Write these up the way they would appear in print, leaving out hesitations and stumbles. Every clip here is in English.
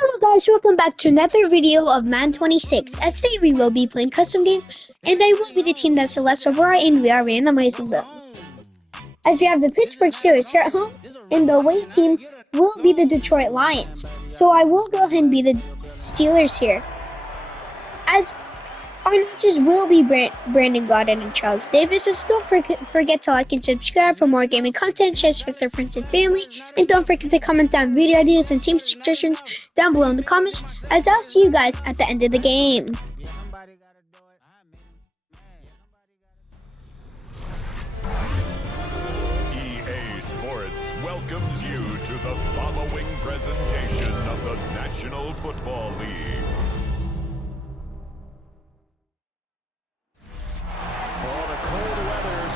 Hello guys, welcome back to another video of Man 26. As today we will be playing custom game, and I will be the team that's the less overall, and we are randomizing them. As we have the Pittsburgh Steelers here at home, and the away team will be the Detroit Lions. So I will go ahead and be the Steelers here. As our announcers will be Brandon Gladden and Charles Davis. So don't forget to like and subscribe for more gaming content, share with your friends and family, and don't forget to comment down video ideas and team suggestions down below in the comments, as I'll see you guys at the end of the game. EA Sports welcomes you to the following presentation of the National Football League.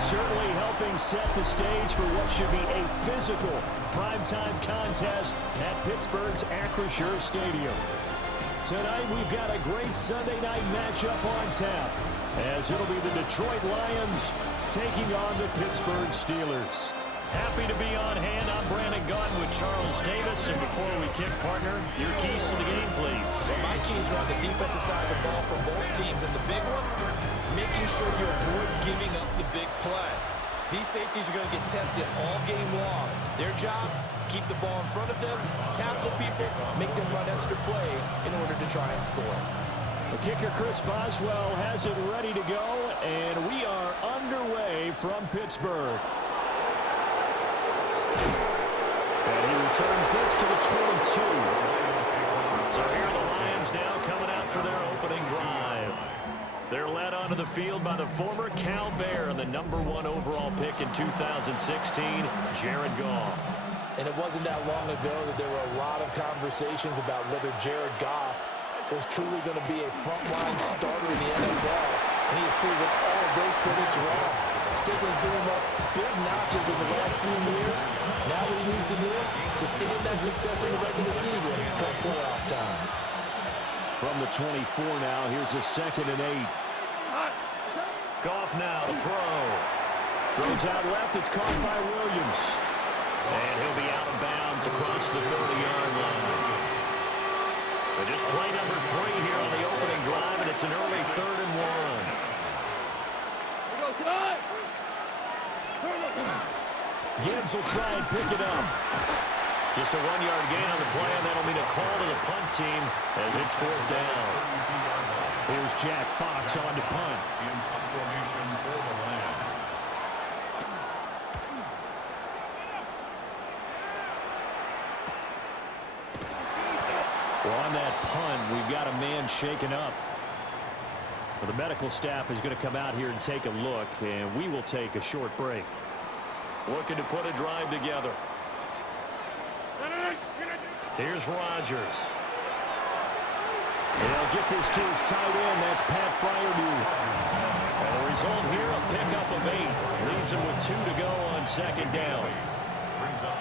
Certainly helping set the stage for what should be a physical primetime contest at Pittsburgh's Acrisure Stadium. Tonight we've got a great Sunday night matchup on tap, as it'll be the Detroit Lions taking on the Pittsburgh Steelers. Happy to be on hand. I'm Brandon Gladden with Charles Davis. And before we kick, partner, your keys to the game, please. Well, my keys are on the defensive side of the ball for both teams. And the big one, making sure you avoid giving up the big play. These safeties are going to get tested all game long. Their job, keep the ball in front of them, tackle people, make them run extra plays in order to try and score. The kicker, Chris Boswell, has it ready to go, and we are underway from Pittsburgh. And he returns this to the 22. So here are the Lions now coming out for their opening drive. They're led onto the field by the former Cal Bear and the #1 overall pick in 2016, Jared Goff. And it wasn't that long ago that there were a lot of conversations about whether Jared Goff was truly going to be a frontline starter in the NFL. And he's proven all of those critics wrong. Sticking his game up big notches in the last few years. Now what he needs to do, sustain that success in the regular season come playoff time. From the 24 now, here's a 2nd and 8. Goff now to throw. Throws out left, it's caught by Williams. And he'll be out of bounds across the 30-yard line. But just play number 3 here on the opening drive, and it's an early 3rd and 1. Gibbs will try and pick it up. Just a 1-yard gain on the play, and that'll mean a call to the punt team as it's 4th down. Here's Jack Fox on to punt. Well, on that punt, we've got a man shaken up. Well, the medical staff is going to come out here and take a look, and we will take a short break. Looking to put a drive together. Here's Rodgers. They'll get this to his tight end. That's Pat Fryermuth. And the result here, a pickup of 8. Leaves him with 2 to go on 2nd down.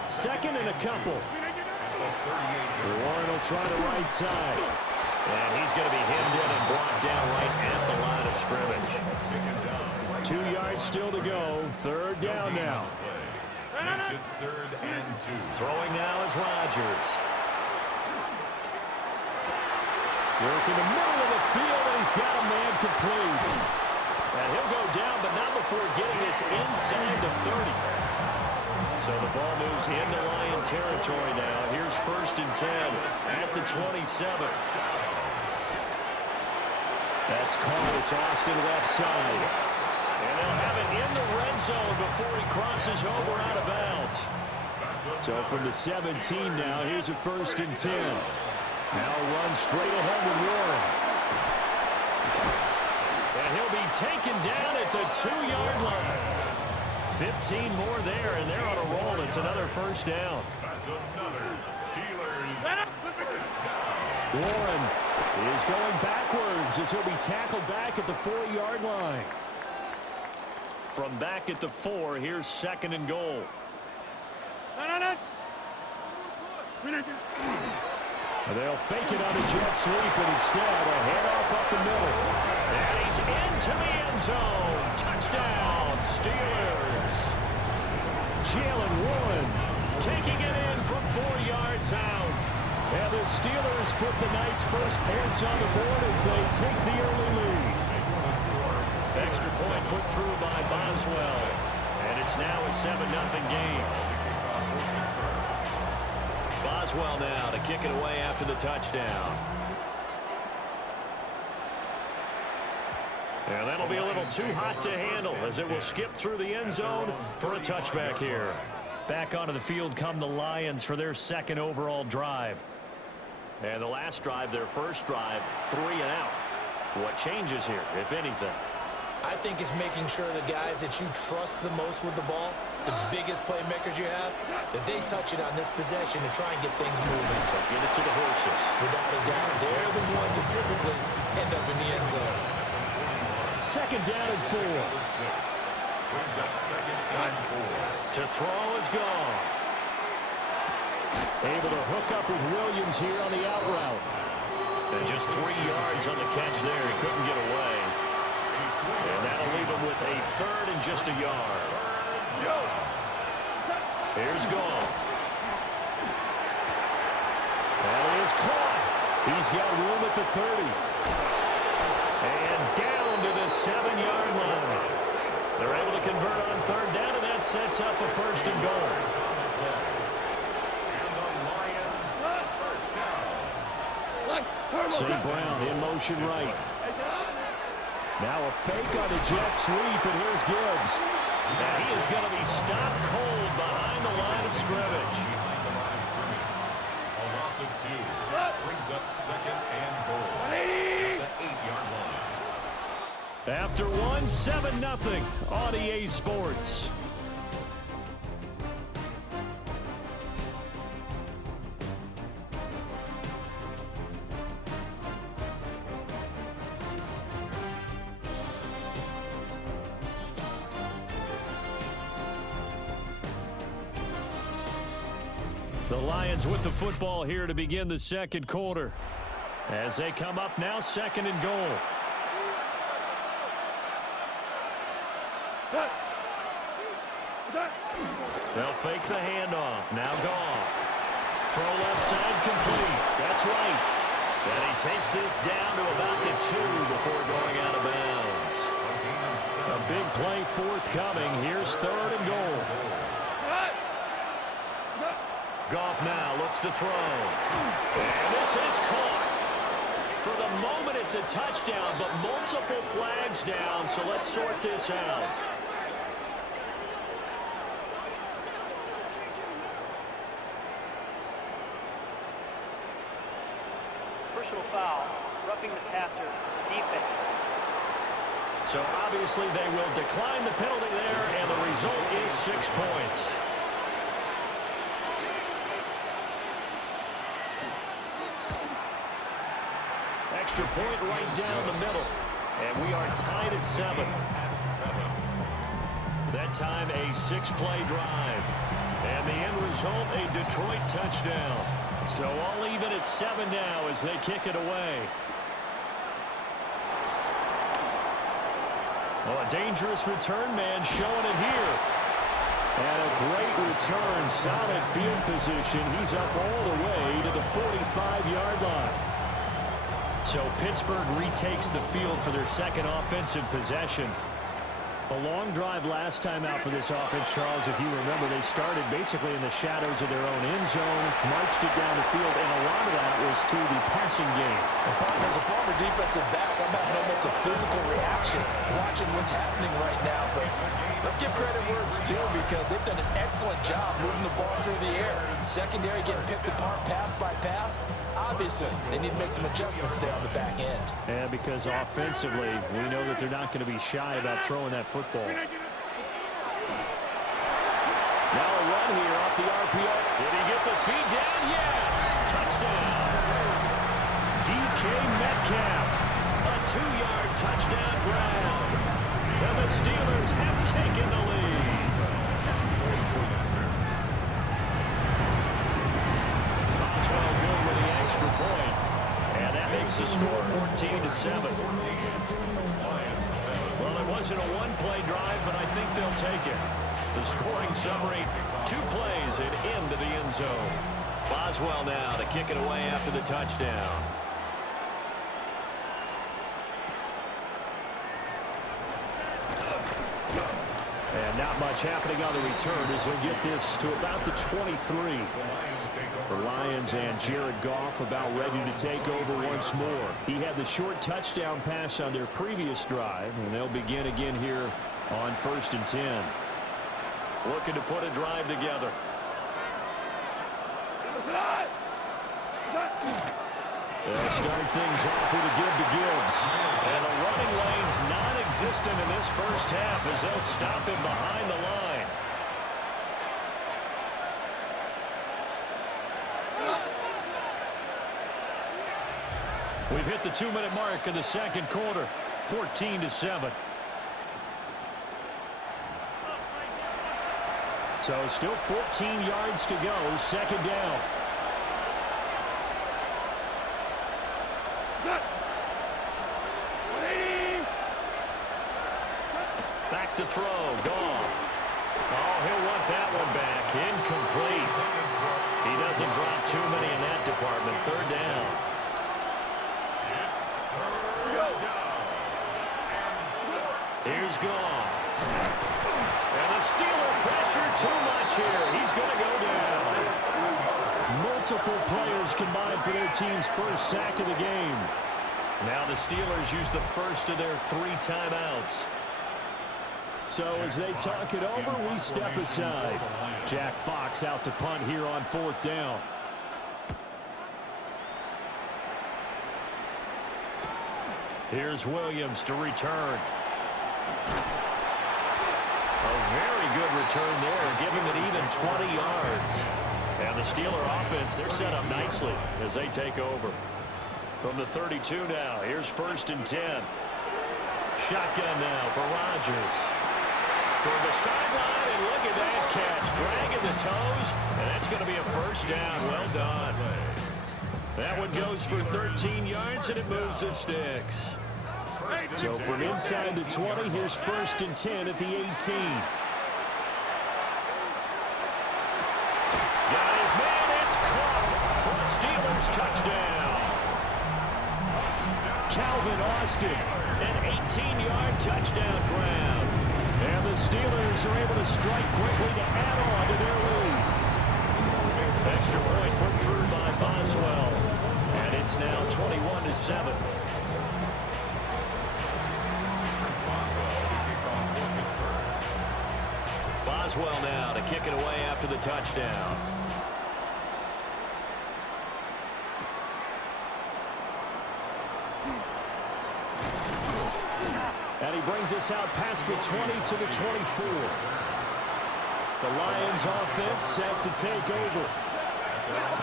2nd and a couple. Warren will try the right side. And he's going to be hemmed in and brought down right at the line of scrimmage. 2 yards still to go. 3rd down now. 3rd and 2. Throwing now is Rodgers. Work in the middle of the field, and he's got a man complete. And he'll go down, but not before getting this inside the 30. So the ball moves into Lion territory now. Here's 1st and 10 at the 27. That's caught. It's Austin left side. And they'll have it in the red zone before he crosses over out of bounds. So from the 17 now, here's a 1st and 10. Now run straight ahead with Warren. And he'll be taken down at the 2-yard line. 15 more there, and they're on a roll. It's another 1st down. That's another Steelers first down. Warren is going backwards as he'll be tackled back at the 4-yard line. From back at the 4, here's 2nd and goal. They'll fake it on a jet sweep, and instead a handoff up the middle. And he's into the end zone. Touchdown, Steelers. Jalen Warren taking it in from 4 yards out. And the Steelers put the Knights' first points on the board as they take the early lead. Extra point put through by Boswell. And it's now a 7-0 game. Boswell now to kick it away after the touchdown. And that'll be a little too hot to handle as it will skip through the end zone for a touchback here. Back onto the field come the Lions for their second overall drive. And the last drive, their first drive, 3 and out. What changes here, if anything? I think it's making sure the guys that you trust the most with the ball, the biggest playmakers you have, that they touch it on this possession to try and get things moving. So get it to the horses. Without a doubt, they're the ones that typically end up in the end zone. Second down and 4. To throw is Goff. Able to hook up with Williams here on the out route. And just 3 yards on the catch there. He couldn't get away. And that'll leave him with a third and just a yard. Here's Goff. That is caught. He's got room at the 30. And down to the 7-yard line. They're able to convert on third down, and that sets up a first and goal. St. Brown in motion right. Now a fake on a jet sweep, and here's Gibbs. And he is going to be stopped cold behind the line of scrimmage. A loss of 2 brings up second and goal at the 8-yard line. After 1, 7-0 on EA Sports. The Lions with the football here to begin the second quarter. As they come up now, second and goal. They'll fake the handoff. Now Goff. Throw left side complete. That's right. And he takes this down to about the 2 before going out of bounds. A big play forthcoming. Here's third and goal. Goff now looks to throw. And this is caught. For the moment, it's a touchdown, but multiple flags down, so let's sort this out. Personal foul, roughing the passer, defense. So obviously they will decline the penalty there, and the result is 6 points. Extra point right down the middle. And we are tied at 7. That time a 6-play drive. And the end result, a Detroit touchdown. So all even at 7 now as they kick it away. Oh, a dangerous return man showing it here. And a great return, solid field position. He's up all the way to the 45-yard line. So Pittsburgh retakes the field for their second offensive possession. A long drive last time out for this offense, Charles. If you remember, they started basically in the shadows of their own end zone, marched it down the field, and a lot of that was through the passing game. As a former defensive back, I'm having almost a physical reaction watching what's happening right now. But let's give credit where it's due because they've done an excellent job moving the ball through the air. Secondary getting picked apart pass by pass. Obviously, they need to make some adjustments there on the back end. Yeah, because offensively, we know that they're not going to be shy about throwing that football. Now a run here off the RPO. Did he get the feed down? Yes! Touchdown. DK Metcalf. A 2-yard touchdown grab. And the Steelers have taken the lead. Boswell good with the extra point. And that makes the score 14-7. Well, it wasn't a one-play drive, but I think they'll take it. The scoring summary, 2 plays and into the end zone. Boswell now to kick it away after the touchdown. And not much happening on the return as he'll get this to about the 23. The Lions and Jared Goff about ready to take over once more. He had the short touchdown pass on their previous drive, and they'll begin again here on 1st and 10. Looking to put a drive together. They'll start things off with a give to Gibbs. And the running lane's non-existent in this first half as they'll stop him behind the line. We've hit the 2-minute mark in the second quarter, 14-7. So still 14 yards to go, second down. Back to throw, Goff. Oh, he'll want that one back. Incomplete. He doesn't drop too many in that department. Third down. Here's Goff. And the Steeler pressure too much here. He's going to go down. Multiple players combined for their team's first sack of the game. Now the Steelers use the first of their 3 timeouts. So as they talk it over, we step aside. Jack Fox out to punt here on 4th down. Here's Williams to return. A very good return there, giving it even 20 yards. And the Steeler offense, they're set up nicely as they take over. From the 32 now, here's 1st and 10. Shotgun now for Rodgers. Toward the sideline, and look at that catch. Dragging the toes, and that's going to be a first down. Well done. That one goes for 13 yards, and it moves the sticks. So from inside the 20, here's 1st and 10 at the 18. Got his man, it's caught for a Steelers touchdown. Calvin Austin, an 18-yard touchdown grab. And the Steelers are able to strike quickly to add on to their lead. Extra point put through by Boswell. And it's now 21-7. Boswell now to kick it away after the touchdown. And he brings us out past the 20 to the 24. The Lions offense set to take over.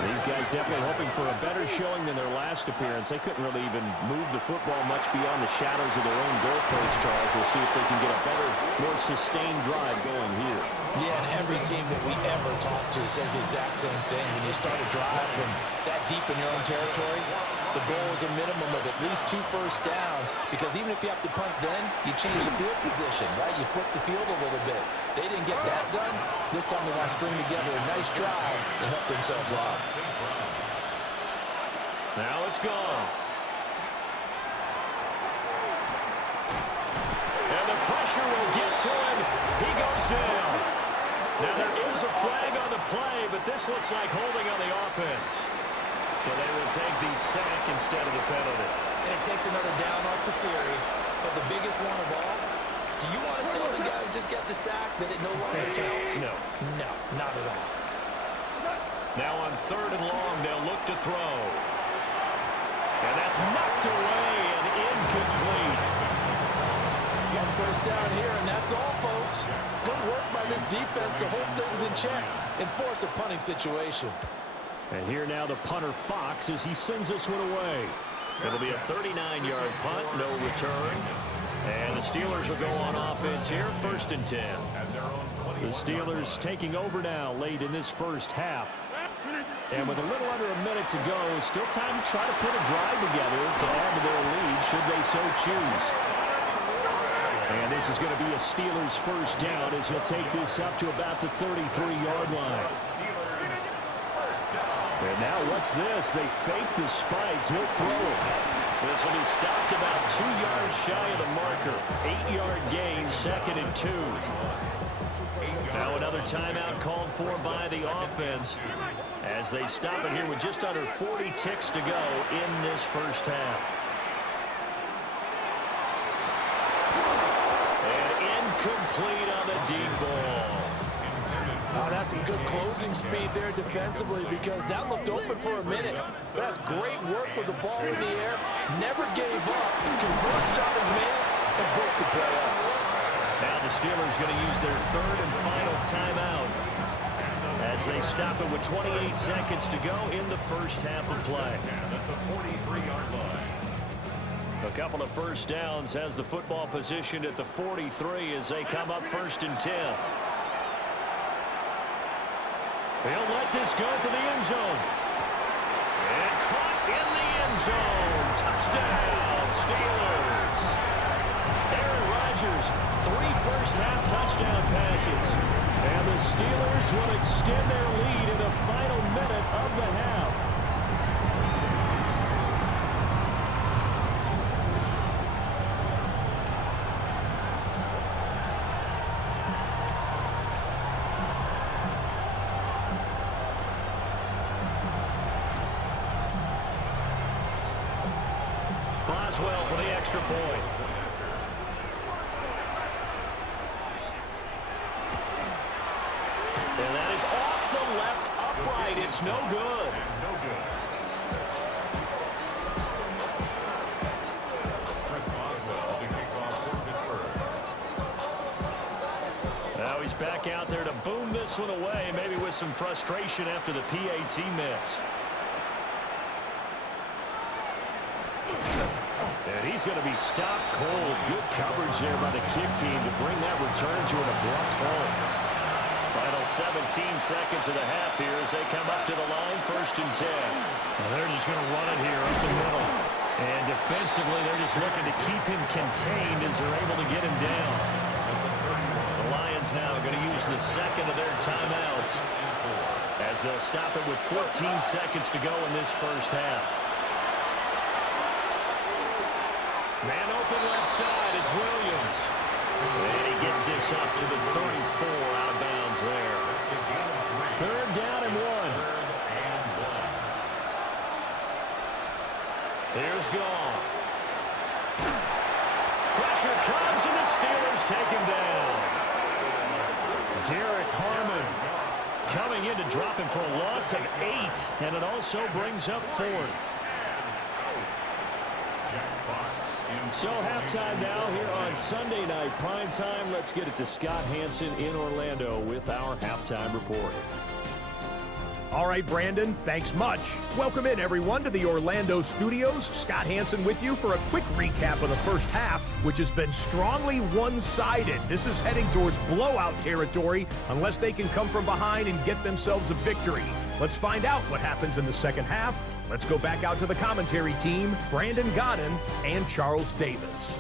These guys definitely hoping for a better showing than their last appearance. They couldn't really even move the football much beyond the shadows of their own goalpost, Charles. We'll see if they can get a better, more sustained drive going here. Yeah, and every team that we ever talk to says the exact same thing. When you start a drive from that deep in your own territory, the goal is a minimum of at least 2 first downs, because even if you have to punt then, you change the field position, right? You flip the field a little bit. They didn't get that done. This time they want to string together a nice drive and help themselves out. Now it's gone. And the pressure will get to him. He goes down. Now there is a flag on the play, but this looks like holding on the offense. So they will take the sack instead of the penalty. And it takes another down off the series. But the biggest one of all, do you want to tell the guy who just got the sack that it no longer counts? No. No, not at all. Now on 3rd and long, they'll look to throw. And that's knocked away and incomplete. Got first down here, and that's all, folks. Good work by this defense to hold things in check and force a punting situation. And here now the punter Fox as he sends this one away. It'll be a 39-yard punt, no return. And the Steelers will go on offense here, 1st and 10. The Steelers taking over now late in this first half. And with a little under a minute to go, still time to try to put a drive together to add to their lead should they so choose. And this is going to be a Steelers first down as he'll take this up to about the 33-yard line. And now what's this? They fake the spike. He'll throw it. This will be stopped about 2 yards shy of the marker. 8-yard gain, 2nd and 2. Now another timeout called for by the offense as they stop it here with just under 40 ticks to go in this first half. And incomplete on the deep ball. Oh, that's some good closing speed there defensively because that looked open for a minute. That's great work with the ball in the air. Never gave up. Converged on his man and broke the play up. Now the Steelers going to use their 3rd and final timeout as they stop it with 28 seconds to go in the first half of play. A couple of first downs has the football positioned at the 43 as they come up 1st and 10. He'll let this go for the end zone. And caught in the end zone. Touchdown, Steelers. Aaron Rodgers, 3 first-half touchdown passes. And the Steelers will extend their lead in the final minute of the half. Boswell for the extra point. And that is off the left upright. It's no good. Now he's back out there to boom this one away, maybe with some frustration after the PAT miss. And he's going to be stopped cold. Good coverage there by the kick team to bring that return to an abrupt halt. Final 17 seconds of the half here as they come up to the line, 1st and 10. Well, they're just going to run it here up the middle. And defensively, they're just looking to keep him contained as they're able to get him down. The Lions now are going to use the 2nd of their timeouts as they'll stop it with 14 seconds to go in this first half. Man open left side, it's Williams. And he gets this up to the 34 out of bounds there. 3rd down and 1. Here's Goff. Pressure comes and the Steelers take him down. Derek Harmon coming in to drop him for a loss of 8. And it also brings up 4th. So halftime now here on Sunday night prime time. Let's get it to Scott Hansen in Orlando with our halftime report. All right, Brandon, thanks much. Welcome in, everyone, to the Orlando studios. Scott Hansen with you for a quick recap of the first half, which has been strongly one-sided. This is heading towards blowout territory unless they can come from behind and get themselves a victory. Let's find out what happens in the second half. Let's go back out to the commentary team, Brandon Godden and Charles Davis.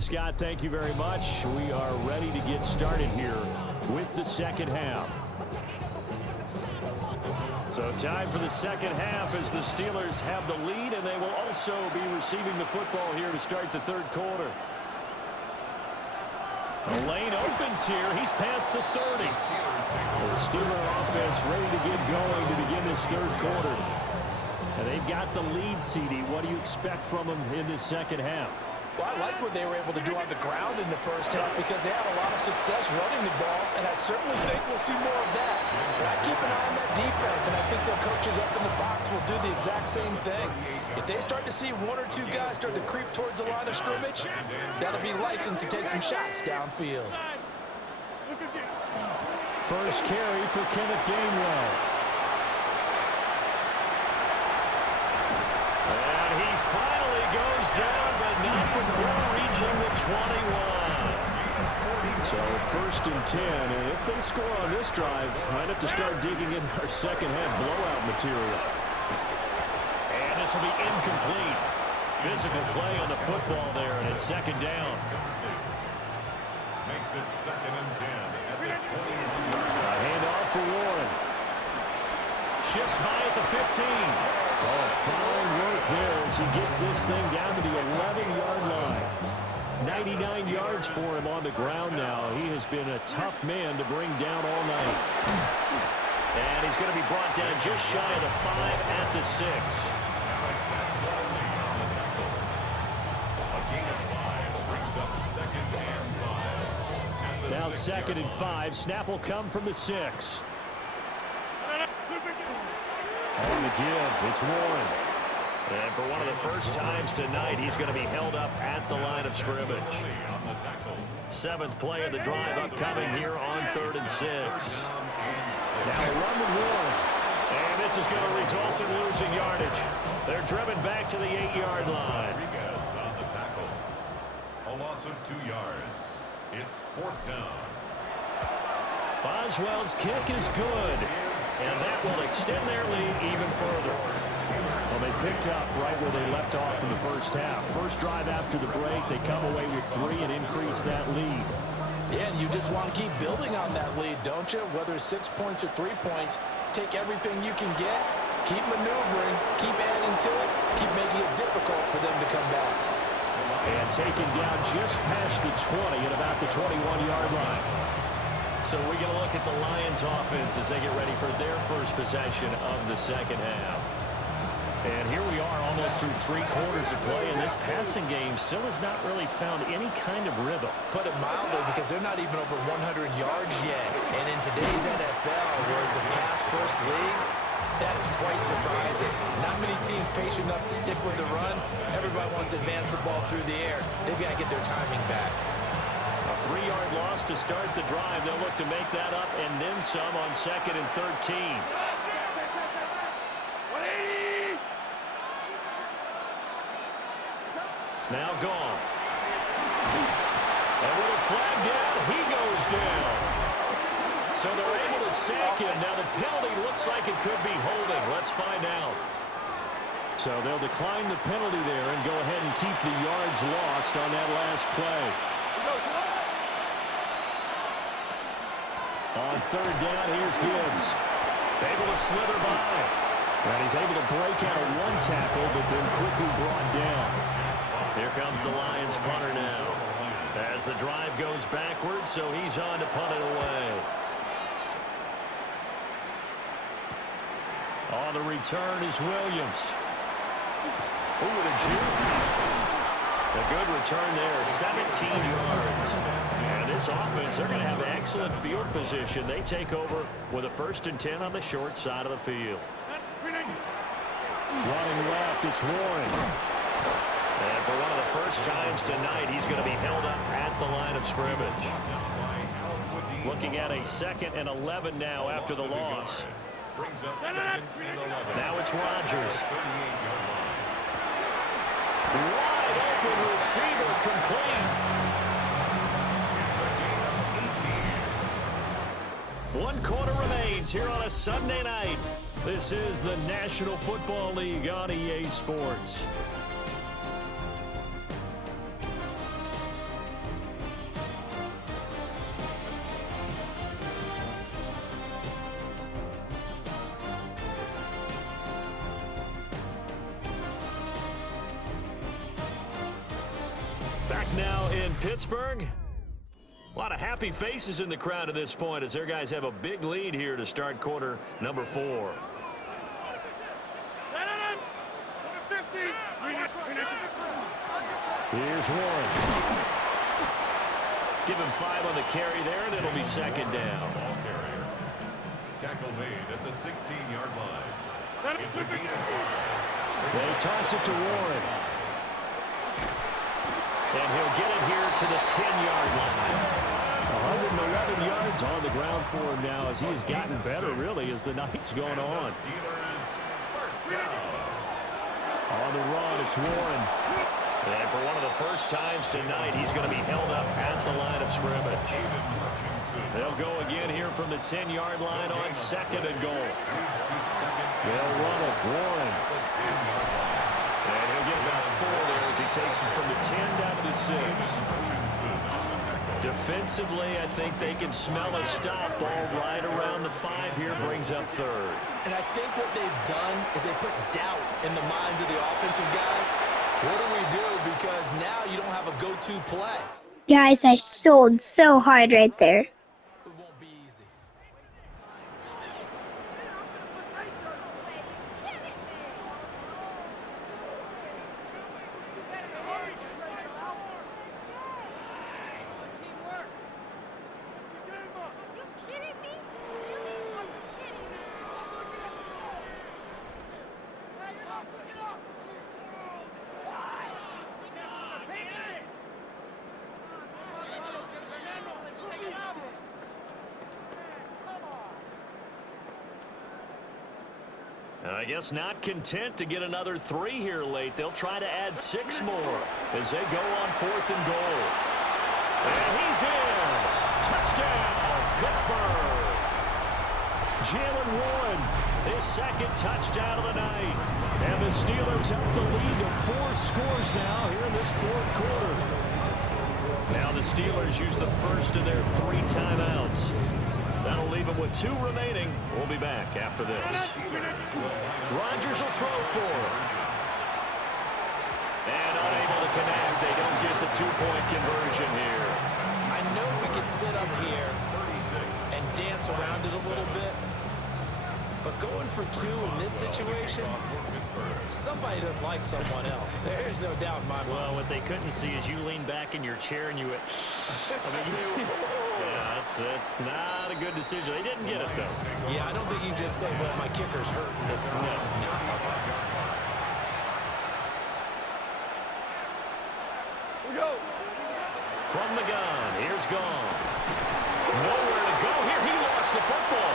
Scott, thank you very much. We are ready to get started here with the second half. So time for the second half as the Steelers have the lead, and they will also be receiving the football here to start the third quarter. The lane opens here. He's past the 30. The Steeler offense ready to get going to begin this third quarter. And they've got the lead, CD. What do you expect from them in this second half? Well, I like what they were able to do on the ground in the first half because they had a lot of success running the ball, and I certainly think we'll see more of that. But I keep an eye on that defense, and I think their coaches up in the box will do the exact same thing. If they start to see 1 or 2 guys start to creep towards the line of scrimmage, that'll be licensed to take some shots downfield. First carry for Kenneth Gainwell. And he finally goes down, but not before reaching the 21. So 1st and 10, and if they score on this drive, might have to start digging in our second half blowout material. And this will be incomplete. Physical play on the football there, and it's 2nd down. Makes it 2nd and 10 at the 21. Handoff for Warren. Shifts by at the 15. Oh, fine work there as he gets this thing down to the 11-yard line. 99 yards for him on the ground now. He has been a tough man to bring down all night. And he's going to be brought down just shy of the 5 at the 6. Now 2nd and 5. Snap will come from the 6. On the give, it's Warren. And for one of the first times tonight, he's going to be held up at the line of scrimmage. 7th play of the drive upcoming here on 3rd and 6. Now a run with Warren. And this is going to result in losing yardage. They're driven back to the 8-yard line. Rodriguez on the tackle. A loss of 2 yards. It's 4th down. Boswell's kick is good. And that will extend their lead even further. Well, they picked up right where they left off in the first half. First drive after the break, they come away with 3 and increase that lead. Yeah, and you just want to keep building on that lead, don't you? Whether it's 6 points or 3 points, take everything you can get, keep maneuvering, keep adding to it, keep making it difficult for them to come back. And taken down just past the 20 at about the 21-yard line. So we're going to look at the Lions offense as they get ready for their first possession of the second half. And here we are almost through 3 quarters of play, and this passing game still has not really found any kind of rhythm. Put it mildly, because they're not even over 100 yards yet. And in today's NFL, where it's a pass-first league, that is quite surprising. Not many teams patient enough to stick with the run. Everybody wants to advance the ball through the air. They've got to get their timing back. A 3-yard loss to start the drive. They'll look to make that up and then some on 2nd and 13. Now gone. And with a flag down, he goes down. So they're able to sack him. Now the penalty looks like it could be holding. Let's find out. So they'll decline the penalty there and go ahead and keep the yards lost on that last play. On 3rd down, here's Gibbs. Able to slither by. And he's able to break out of 1 tackle, but then quickly brought down. Here comes the Lions punter now. As the drive goes backwards, so he's on to punt it away. On the return is Williams. Ooh, the juke. A good return there, 17 yards. And this offense, they're going to have excellent field position. They take over with a 1st and 10 on the short side of the field. Running left, it's Warren. And for one of the first times tonight, he's going to be held up at the line of scrimmage. Looking at a 2nd and 11 now after the loss. Now it's Rodgers. Wide open receiver complete. 1 quarter remains here on a Sunday night. This is the National Football League on EA Sports. Back now in Pittsburgh. A lot of happy faces in the crowd at this point as their guys have a big lead here to start quarter number 4. Here's Warren. Give him 5 on the carry there, and it'll be 2nd down. Ball carrier. Tackle made at the 16-yard line. It's a gain of 4. They toss it to Warren. And he'll get it here to the 10-yard line. 111 yards on the ground for him now as he has gotten better, really, as the night's going on. Steelers first down. On the run, it's Warren. And for one of the first times tonight, he's going to be held up at the line of scrimmage. They'll go again here from the 10-yard line on 2nd and goal. They'll run it. Warren. And he'll get about 4 there as he takes it from the 10 down to the 6. Defensively, I think they can smell a stop ball right around the 5 here, brings up 3rd. And I think what they've done is they put doubt in the minds of the offensive guys. What do we do? Because now you don't have a go-to play. Guys, I sold so hard right there. It won't be easy. I guess not content to get another 3 here late. They'll try to add 6 more as they go on 4th and goal. And he's in. Touchdown, Pittsburgh. Jalen Warren, his 2nd touchdown of the night. And the Steelers up the lead to 4 scores now here in this 4th quarter. Now the Steelers use the first of their 3 timeouts. That'll leave them with 2 remaining. We'll be back after this. Rodgers will throw for it. And unable to connect. They don't get the 2-point conversion here. I know we could sit up here and dance around it a little bit, but going for 2 in this situation, somebody doesn't like someone else. There's no doubt in my mind. Well, what they couldn't see is you lean back in your chair and you went, yeah, it's not a good decision. They didn't get it, though. Yeah, I don't think you can just say, well, my kicker's hurting this one. No. Okay. We go. From the gun, here's Gone. Nowhere to go here. He lost the football.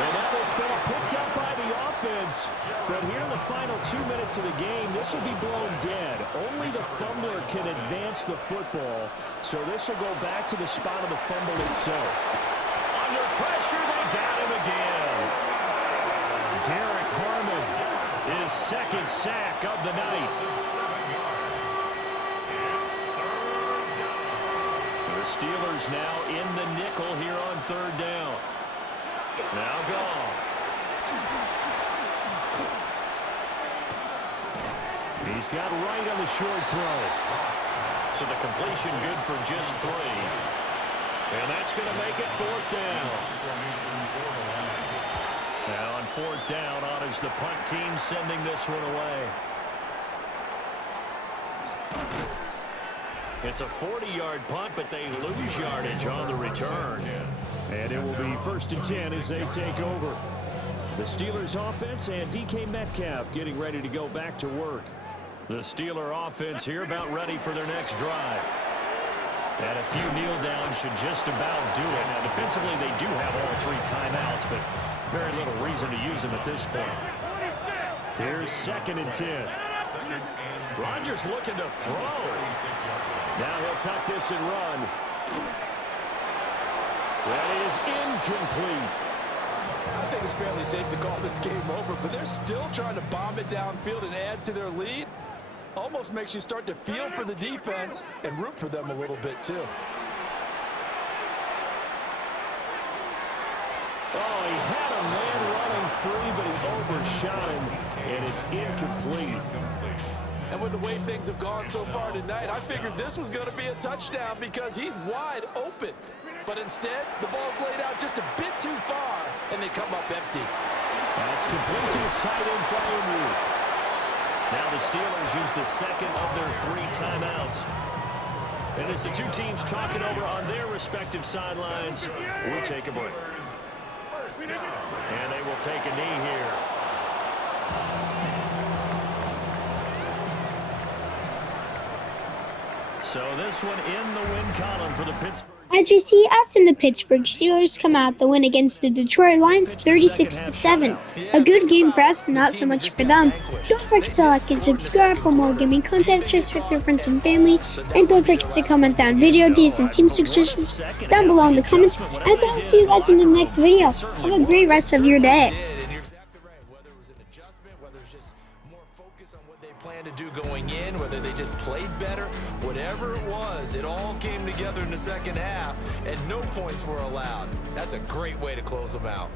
And that has been picked up by the offense. But here in the final 2 minutes of the game, this will be blown dead. Only the fumbler can advance the football. So this will go back to the spot of the fumble itself. Under pressure, they got him again. Derek Harmon, his 2nd sack of the night. The Steelers now in the nickel here on 3rd down. Now Goff. He's got right on the short throw. So the completion good for just 3. And that's going to make it 4th down. Now on 4th down, on is the punt team sending this one away. It's a 40-yard punt, but they lose yardage on the return. And it will be 1st and 10 as they take over. The Steelers offense and DK Metcalf getting ready to go back to work. The Steeler offense here about ready for their next drive. And a few kneel downs should just about do it. Now defensively they do have all 3 timeouts, but very little reason to use them at this point. Here's 2nd and 10. Rodgers looking to throw. Now he'll tuck this and run. That is incomplete. I think it's fairly safe to call this game over, but they're still trying to bomb it downfield and add to their lead. Almost makes you start to feel for the defense and root for them a little bit, too. Oh, he had a man running free, but he overshot him, and it's incomplete. And with the way things have gone so far tonight, I figured this was going to be a touchdown because he's wide open. But instead, the ball's laid out just a bit too far, and they come up empty. That's complete to his tight end, Freiermuth. Now the Steelers use the 2nd of their 3 timeouts. And as the 2 teams talk it over on their respective sidelines, we'll take a break. And they will take a knee here. So this one in the win column for the Pittsburgh As we see us and the Pittsburgh Steelers come out the win against the Detroit Lions 36-7. A good game for us, not so much for them. Don't forget to like and subscribe for more gaming content, just with your friends and family. And don't forget to comment down video ideas and team suggestions down below in the comments. As I'll see you guys in the next video. Have a great rest of your day. Whether it was an adjustment, whether it's just more focus on what they planned to do going in, whether they just played better, whatever it was, it all came together in the second half, and no points were allowed. That's a great way to close them out.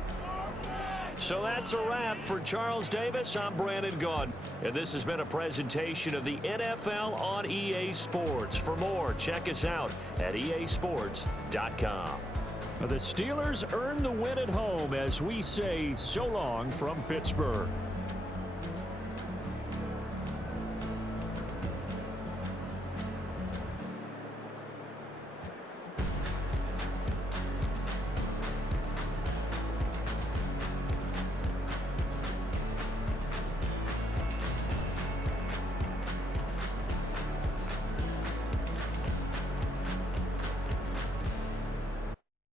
So that's a wrap for Charles Davis. I'm Brandon Gaudin, and this has been a presentation of the NFL on EA Sports. For more, check us out at easports.com. The Steelers earn the win at home as we say so long from Pittsburgh.